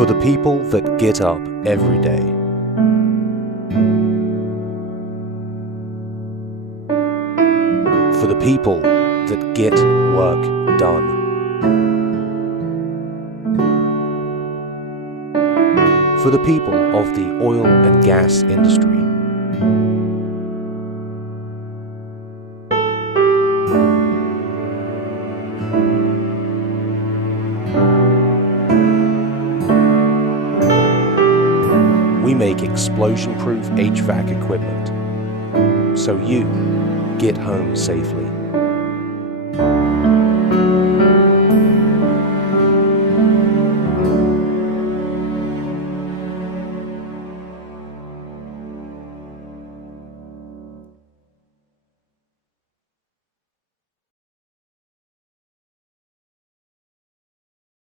For the people that get up every day. For the people that get work done. For the people of the oil and gas industry. We make explosion-proof HVAC equipment, so you get home safely.